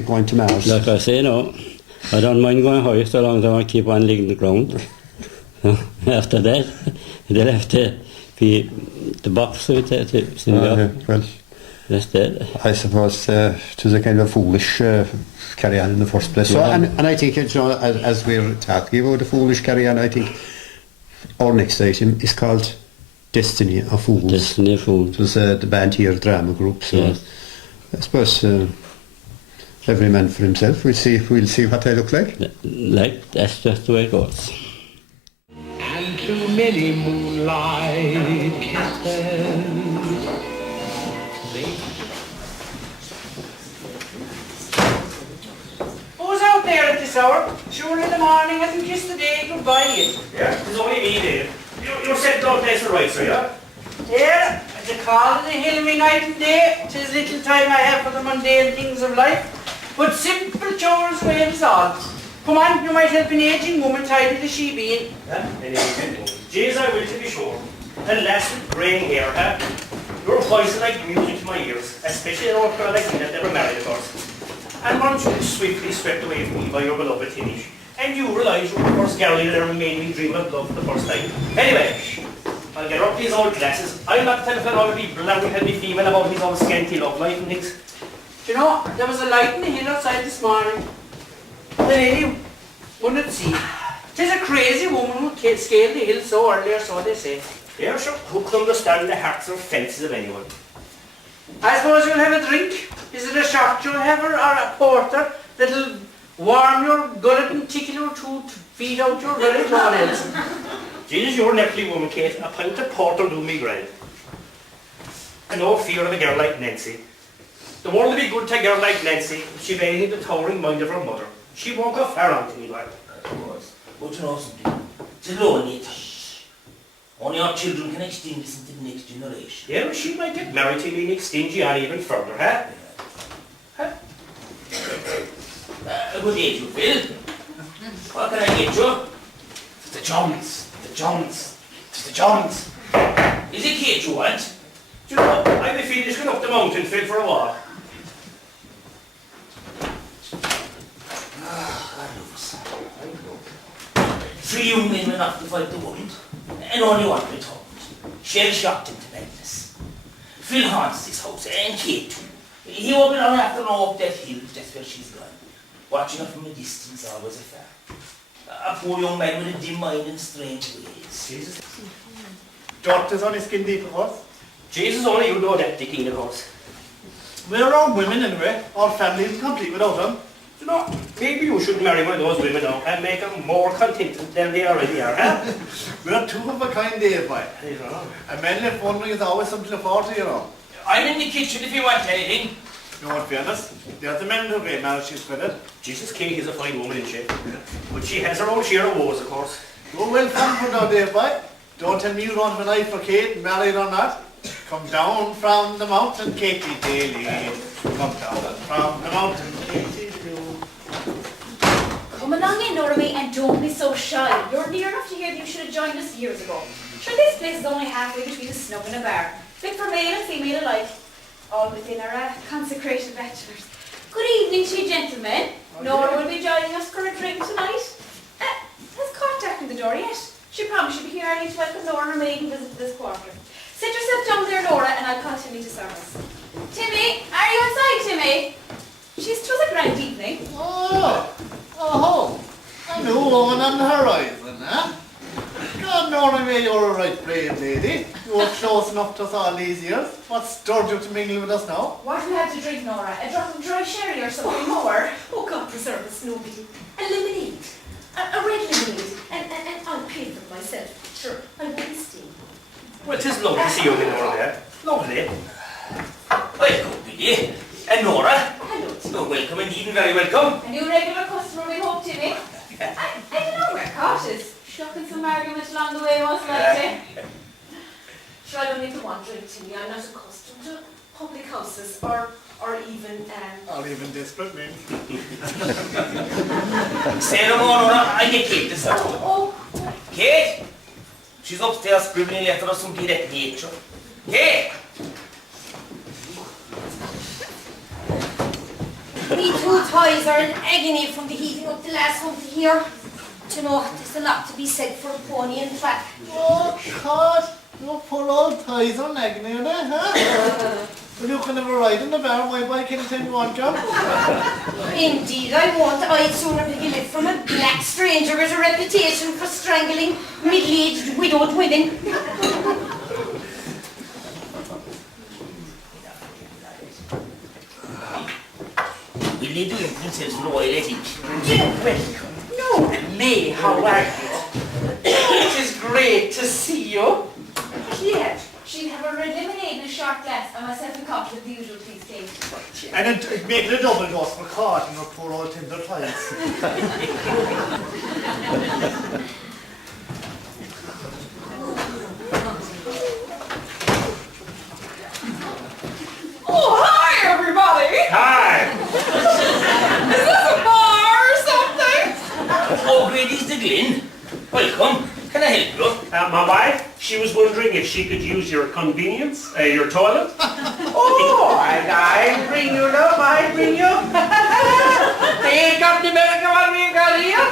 going to Mars? Like I say, no. I don't mind going high so long as I keep on leaving the ground. After that, they'll have to be the box with it. Well, that's that. I suppose it was a kind of foolish carry on in the first place. So, and I think, as we're talking about the foolish carry on, I think our next item is called Destiny of Fools. Destiny of Fools. It was the band here drama group. So I suppose every man for himself. We'll see what they look like. That's just the way it goes. And too many moonlight kisses. Who's out there at this hour? Surely the morning hasn't kissed the day goodbye yet. Yeah, it's only me, Dave. You're setting out place for right, sir, yeah? Yeah, as a call in the hill me night and day. 'Tis little time I have for the mundane things of life. But simple chores waves all. Come on, you might help an aging woman tidy the she being. Yeah, an aging woman. Jeez, I will to be sure. And lass with greying hair, huh? Your voice is like music to my ears, especially an old girl like me that never married, of course. And once you swiftly swept away from me by your beloved Tinish, and you realised you were the first girl that ever made me dream of love for the first time. Anyway, I'll get up these old glasses. I'm not the telephone all be blarney-headed female about his own scanty love life and things. Do you know, there was a light in the hill outside this morning. The lady wouldn't see. 'Tis a crazy woman who scaled the hill so early, or so they say. Yeah, sure. Who can understand the hearts or fences of anyone? I suppose you'll have a drink. Is it a shot you'll have or a porter that'll warm your gullet and tickle your tooth, feed out your gullet, no one else? Jesus, you're an ugly woman, Kate. A pint of porter do me grand. And no fear of a girl like Nancy. The world will be good to a girl like Nancy if she've anything the towering mind of her mother. She won't go far on to me, lad. But you know something, it's lonely. Only our children can extend this into the next generation. Yeah, well, she might get married to me and extend you on even further, huh? Good day to you, Phil. What can I get you? The Johns. Is it cake you want? Do you know, I've been feeling just going up the mountain, Phil, for a while. God knows. 3 young men went off to fight the world, and only one returned. Shell-shocked into madness. Phil haunts this house, and Kate too. He won't be long after now up that hill, that's where she's gone. Watching her from a distance, always afar. A poor young man with a dim mind and strange ways. Jesus. Dirt is only skin deep, of course. Jesus, only you know that, Dickie, of course. We're our women anyway. Our family is complete without them. You know, maybe you should marry one of those women now and make them more contented than they already are, huh? We're two of a kind, Dave, boy. You know. A man left wondering is always something to look forward to, you know. I'm in the kitchen if you want anything. No, in fairness, there's the men who get married, she's with it. Jesus, Kate is a fine woman, isn't she? But she has her own share of woes, of course. Go well for now, Dave, boy. Don't tell me you don't have an eye for Kate, married or not. Come down from the mountain, Katie Daly. Come down from the mountain, Katie Daly. Come along in, Normie, and don't be so shy. You're near enough to hear that you should have joined us years ago. Sure, this place is only halfway between a snug and a bar. Fit for male and female alike. All within our consecrated bachelors. Good evening to you, gentlemen. Nora will be joining us for a drink tonight. Has Cork darkened the door yet? She promised she'd be here early to welcome Nora and her maiden visit to this quarter. Sit yourself down there, Nora, and I'll call Timmy to serve us. Timmy, are you inside, Timmy? It was a grand evening. Oh, a new woman on the horizon, huh? God, Nora, may you're a right brave lady. You were close enough to us all these years. What stirred you to mingle with us now? What do you have to drink, Nora? A drop of dry sherry or something more? Oh, God preserve us, Snoopy. A lemonade. A red lemonade. And I'll pay for it myself. Sure, I won't steal. Well, it is lovely to see you, Nora, there. Lovely. Welcome, Billy. And Nora. Hello. You're welcome indeed, and very welcome. A new regular customer, we hope, Timmy. I don't know where Cot is. Shocking some argument along the way, most likely. Sure, I don't need to want drink, Timmy. I'm not accustomed to public houses or even Or even desperate men. Say no more, Nora. I get Kate this out. Oh. Kate? She's upstairs scribbling letters of some direct nature. Kate! Me two toys are in agony from the heating up the last month here. Do you know, there's a lot to be said for a pony and track. Oh, God. You poor old toys on agony, are they, huh? Well, you can never ride in the bar, my bike anytime you want, John. Indeed, I won't. I'd sooner pick a lift from a black stranger with a reputation for strangling middle-aged widowed women. Will you do it, Princess Royal, I think? You're welcome. No, May, how are you? It is great to see you. Here, she'll have a red lemonade and a short glass, and myself a cup with the usual please take. And it make it a double dose for Cart and your poor old tender toys. Oh, hi, everybody. Hi. Is this a bar or something? Oh, ladies the Glen. Welcome. Can I help you? My wife, she was wondering if she could use your convenience, your toilet. Oh, I bring you, love, I bring you. Take up the American one we've got here.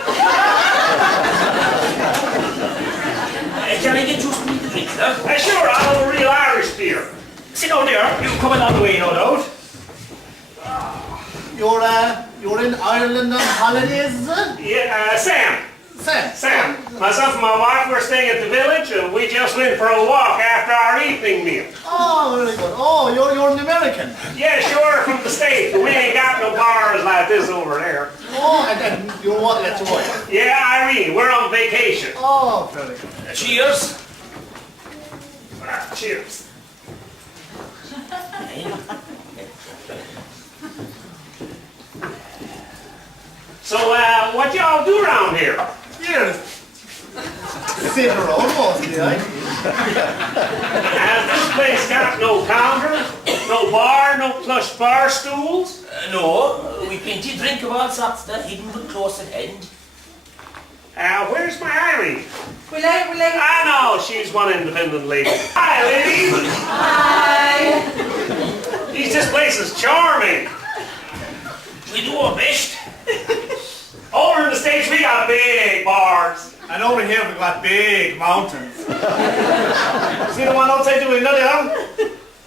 Can I get you some to drink, sir? Sure, I'll have a real Irish beer. Sit down there. You come along the way, no doubt. You're in Ireland on holidays, is it? Yeah, Sam. Sam. Myself and my wife were staying at the village, and we just went for a walk after our evening meal. Oh, very good. Oh, you're an American. Yeah, sure, from the States, but we ain't got no bars like this over there. Oh, and you're what? That's your wife. Yeah, Irene, we're on vacation. Oh, very good. Cheers. Cheers. So, what y'all do around here? Here. Sit around mostly, eh? Has this place got no counter, no bar, no plush bar stools? No, we plenty drink of all sorts that hidden but close at hand. Where's my Irene? Will I? Ah, no, she's one independent lady. Hi, ladies. Hi. This place is charming. We do our best. Over in the States, we got big bars. And over here we've got big mountains. See the one outside the window down?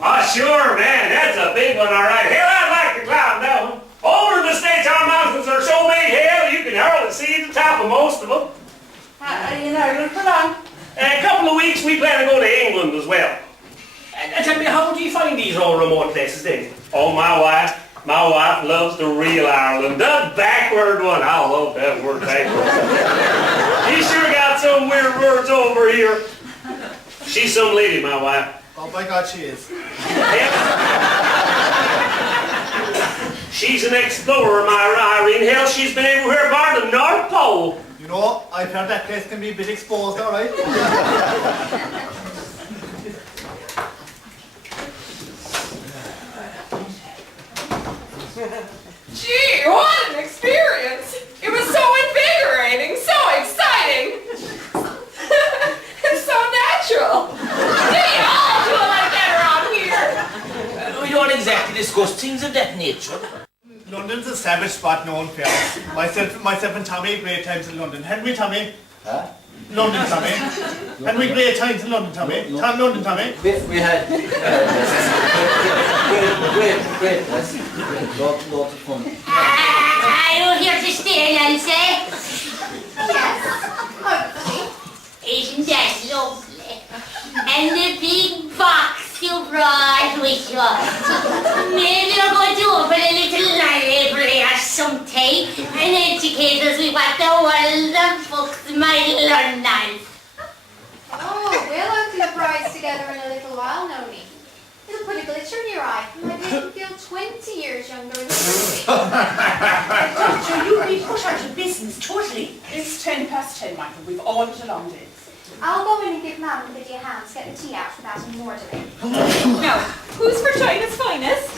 Ah, sure, man. That's a big one, all right. Hell, I'd like to climb down. Over in the States, our mountains are so big, hell, you can hardly see the top of most of them. In Ireland, for long? In a couple of weeks, we plan to go to England as well. And tell me, how do you find these all remote places then? Oh, my wife loves the real Ireland. The backward one. I love that word, backward. He sure got some weird words over here. She's some lady, my wife. Oh my God, she is. She's an explorer, my Irene. Hell, she's been everywhere bar the North Pole. You know, I've heard that place can be a bit exposed, all right? Gee, what an experience! It was so invigorating, so exciting, and so natural. They all do like that around here. We don't exactly discuss things of that nature. London's a savage spot, no one fails. Myself and Tommy, great times in London. Hadn't we, Tommy? Huh? London, Tommy. Hadn't we great times in London, Tommy? London, Tommy? We had great, lots of fun. Are you here to stay, Nancy? Yes, hopefully. Isn't that lovely? And the big box you brought with you. Maybe you're going to open a little library or something and educate us with what the world of books might learn on. Oh, we'll open the prize together in a little while, Noni. It'll put a glitter in your eye and might make you feel 20 years younger in the Doctor, you've been put out of business, totally. It's 10:10, Michael. We've all had a long day. I'll go in and give Mum and Lydia a hand to get the tea out without any more delay. Now, who's for China's finest?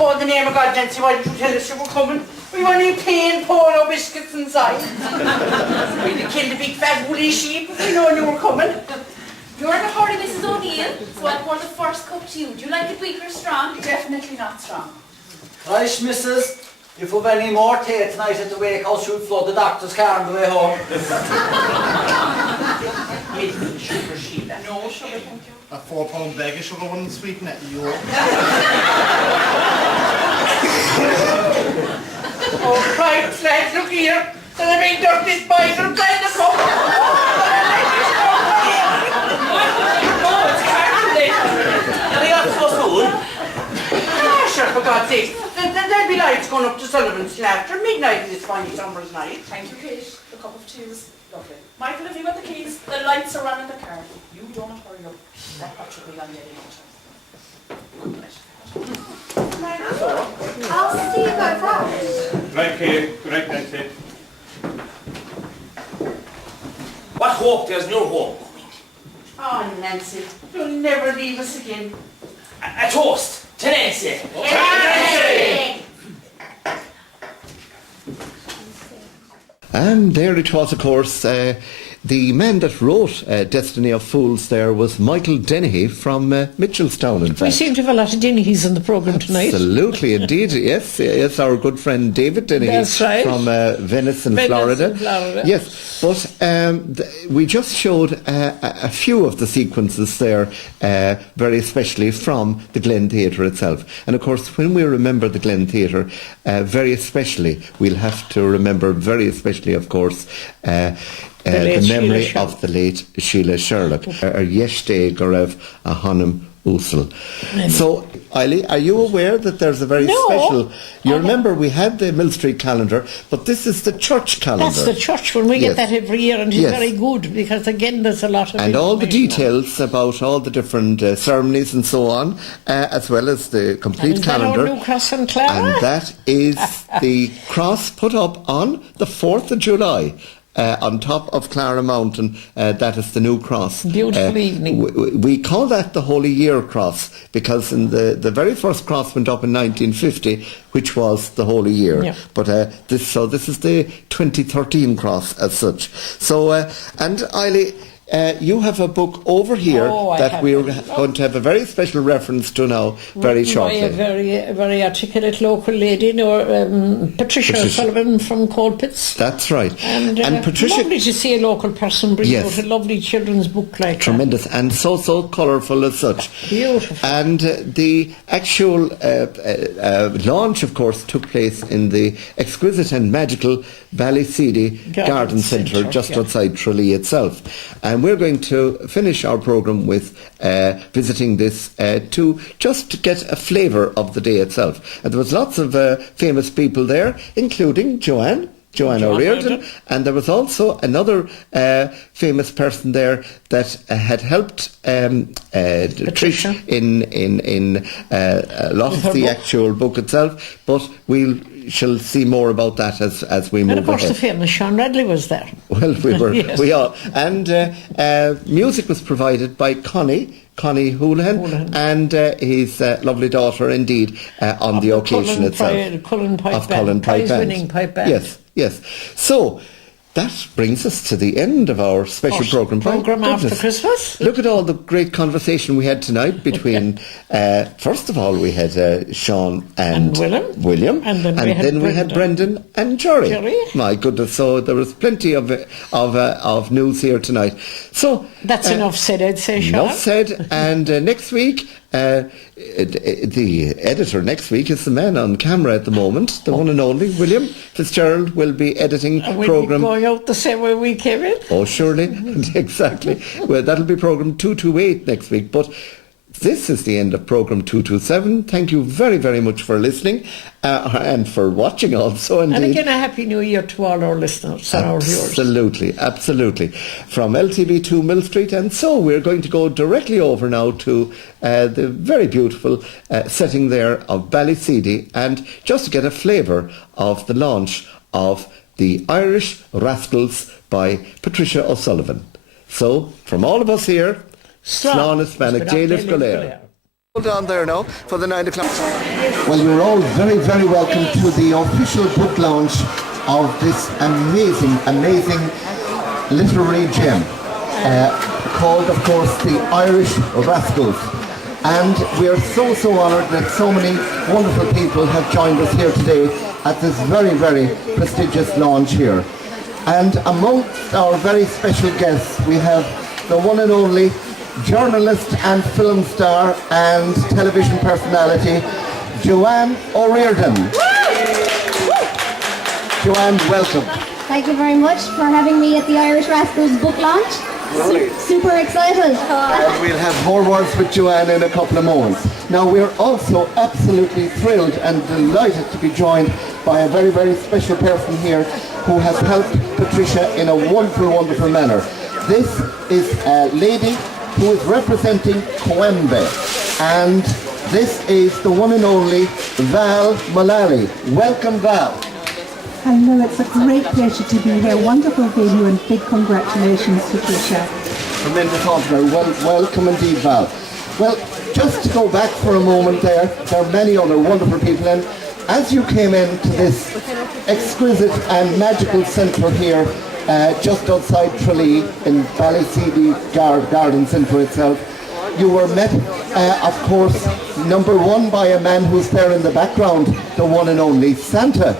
Oh, in the name of God, Nancy, why didn't you tell us you were coming? We want any plain polo biscuits inside. We'd have killed a big fat woolly sheep if we known you were coming. You're the hearty Mrs. O'Neill, so I'll pour the first cup to you. Do you like it weak or strong? Definitely not strong. Right, missus, if we've any more tea tonight at the wake house, you'll flood the doctor's car on the way home. Sugar sheep. No sugar, thank you. A 4-pound bag of sugar wouldn't sweeten it, you. Oh, right, lads, look here. There's a big dirty spider inside the cup. Sure, for God's sake. There'll be lights going up to Sullivan's till after midnight this fine summer's night. Thank you, Kate. The cup of tea is lovely. Michael, have you got the keys? The lights are on in the car. You don't hurry up. That pot should be on the other I'll see you guys out. Right, Kate. Good night, Nancy. What hope? There's no hope. Oh, Nancy, you'll never leave us again. A toast to Nancy. To Nancy! And there it was, of course. The man that wrote Destiny of Fools there was Michael Dennehy from Mitchelstown, in fact. We seem to have a lot of Dennehy's in the programme tonight. Absolutely, indeed. Yes, our good friend David Dennehy. That's right. From Venice in Florida. Yes, but we just showed a few of the sequences there, very especially from the Glen Theatre itself. And of course, when we remember the Glen Theatre, very especially, we'll have to remember very especially, of course, the memory of the late Sheila Sherlock, Yeshte Gorev Ahanim Usul. So, Eilidh, are you aware that there's a very special... You remember we had the Millstreet calendar, but this is the church calendar. That's the church one. We get that every year, and it's very good, because again there's a lot of and all the details about all the different ceremonies and so on, as well as the complete calendar. Our new cross and Clara? And that is the cross put up on the 4th of July. on top of Clara Mountain. That is the new cross. Beautiful evening. We call that the Holy Year cross because in the very first cross went up in 1950, which was the Holy Year. Yeah. But this is the 2013 cross as such. So and Eilidh, you have a book over here that we're going to have a very special reference to now very shortly. By a very articulate local lady, Patricia Sullivan from Colpitts. That's right. And Patricia, lovely to see a local person bring out a lovely children's book like tremendous and so colourful as such. Beautiful. And the actual launch, of course, took place in the exquisite and magical Ballyseedy Garden Centre just outside Tralee itself. And we're going to finish our programme with visiting this to just get a flavour of the day itself. And there was lots of famous people there, including Joanne O'Riordan, and there was also another famous person there that had helped Trish in a lot of the actual book itself, but we shall see more about that as we move ahead. And of course the famous Sean Radley was there. Well, we were, Yes. we are. And music was provided by Connie Houlihan and his lovely daughter, indeed, on the occasion itself. Cullen Pipe Cullen Band, Pipe Band. prize-winning pipe band. Yes. So, that brings us to the end of our special programme. Programme after Christmas. Look at all the great conversation we had tonight between, first of all, we had Sean and William. And then we had Brendan and Jerry. My goodness, so there was plenty of news here tonight. So that's enough said, I'd say, Sean. Enough said, and next week, the editor next week is the man on camera at the moment, the one and only William Fitzgerald will be editing programme. We'll be going out the same way we came in. Oh, surely, exactly. Well, that'll be programme 228 next week, but this is the end of programme 227. Thank you very, very much for listening and for watching also. Indeed. And again, a Happy New Year to all our listeners and our viewers. Absolutely. From LTV2 Millstreet. And so we're going to go directly over now to the very beautiful setting there of Ballyseedy, and just to get a flavour of the launch of The Irish Rascals by Patricia O'Sullivan. So, from all of us here, Slán is Spanic, J-Lift Golair. Hold on there now for the 9 o'clock. Well, you're all very, very welcome to the official book launch of this amazing literary gem called, of course, The Irish Rascals. And we're so honoured that so many wonderful people have joined us here today at this very, very prestigious launch here. And amongst our very special guests, we have the one and only journalist and film star and television personality, Joanne O'Riordan. Joanne, welcome. Thank you very much for having me at the Irish Rascals book launch. Super excited. And we'll have more words with Joanne in a couple of moments. Now, we're also absolutely thrilled and delighted to be joined by a very, very special person here who has helped Patricia in a wonderful manner. This is a lady who is representing Coimbe, and this is the one and only Val Mullally. Welcome, Val. Hello, it's a great pleasure to be here. Wonderful venue and big congratulations, Patricia. Tremendous honour. Welcome indeed, Val. Well, just to go back for a moment there are many other wonderful people, and as you came into this exquisite and magical centre here, just outside Tralee in Ballyseedy Garden Centre itself, you were met, of course, number one by a man who's there in the background, the one and only Santa,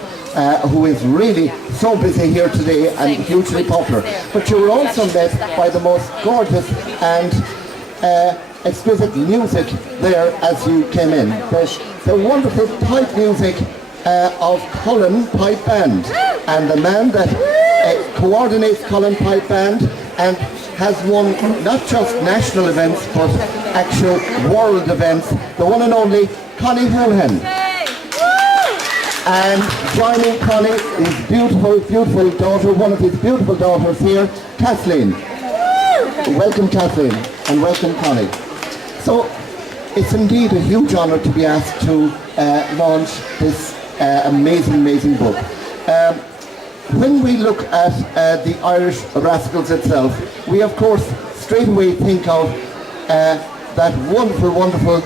who is really so busy here today and hugely popular. But you were also met by the most gorgeous and exquisite music there as you came in. The wonderful pipe music of Cullen Pipe Band, and the man that coordinates Cullen Pipe Band and has won not just national events but actual world events, the one and only Connie Houlihan. And joining Connie is beautiful daughter, one of his beautiful daughters here, Kathleen. Welcome, Kathleen, and welcome, Connie. So it's indeed a huge honour to be asked to launch this amazing book. when we look at the Irish Rascals itself, we of course straight away think of that wonderful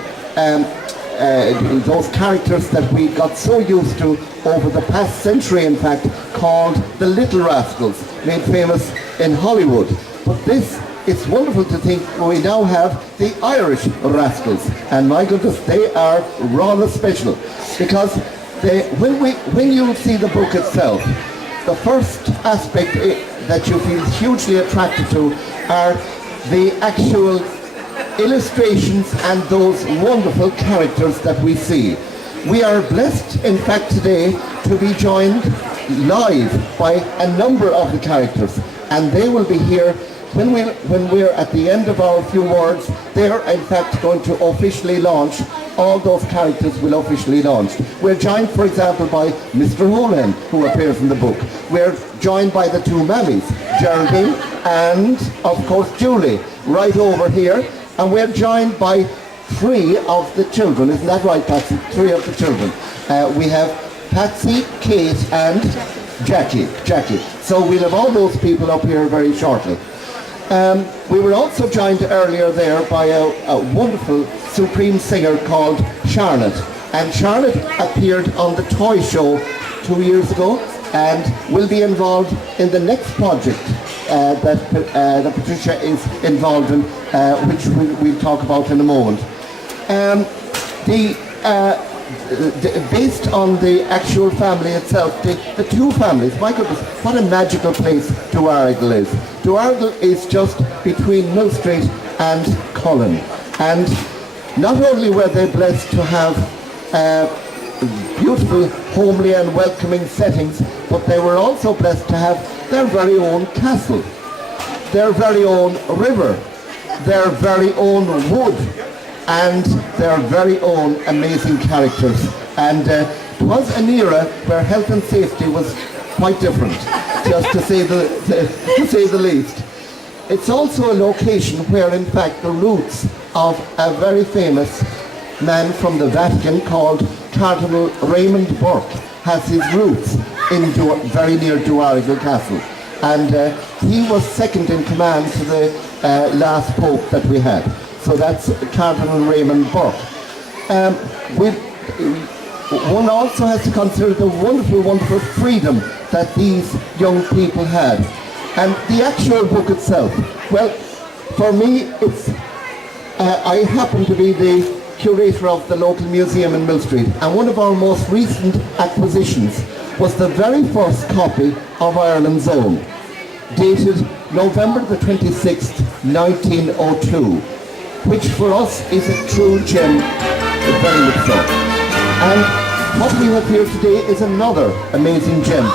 those characters that we got so used to over the past century, in fact, called the Little Rascals, made famous in Hollywood. But this, it's wonderful to think we now have the Irish Rascals, and my goodness, they are rather special, because when you see the book itself, the first aspect that you feel hugely attracted to are the actual illustrations and those wonderful characters that we see. We are blessed, in fact, today to be joined live by a number of the characters, and they will be here when we're at the end of our few words. They're in fact going to officially launch. All those characters will officially launch. We're joined, for example, by Mr. Holan, who appears in the book. We're joined by the two mammies, Geraldine and, of course, Julie, right over here. And we're joined by 3 of the children. Isn't that right, Patsy? 3 of the children. We have Patsy, Kate, and Jackie. So we'll have all those people up here very shortly. We were also joined earlier there by a wonderful supreme singer called Charlotte. And Charlotte appeared on the toy show 2 years ago and will be involved in the next project that Patricia is involved in, which we'll talk about in a moment. Based on the actual family itself, the 2 families, my goodness, what a magical place Duarrigal is. Duarrigal is just between Millstreet and Cullen. And not only were they blessed to have beautiful, homely and welcoming settings, but they were also blessed to have their very own castle, their very own river, their very own wood, and their very own amazing characters. And it was an era where health and safety was quite different, just to say the least. It's also a location where, in fact, the roots of a very famous man from the Vatican called Cardinal Raymond Burke has his roots in very near Duarrigal Castle. And he was second in command to the last Pope that we had. So that's Cardinal Raymond Burke. One also has to consider the wonderful freedom that these young people had. And the actual book itself, well, for me, it's I happen to be the curator of the local museum in Millstreet, and one of our most recent acquisitions was the very first copy of Ireland's Own, dated November the 26th, 1902, which for us is a true gem, very much so. And what we have here today is another amazing gem.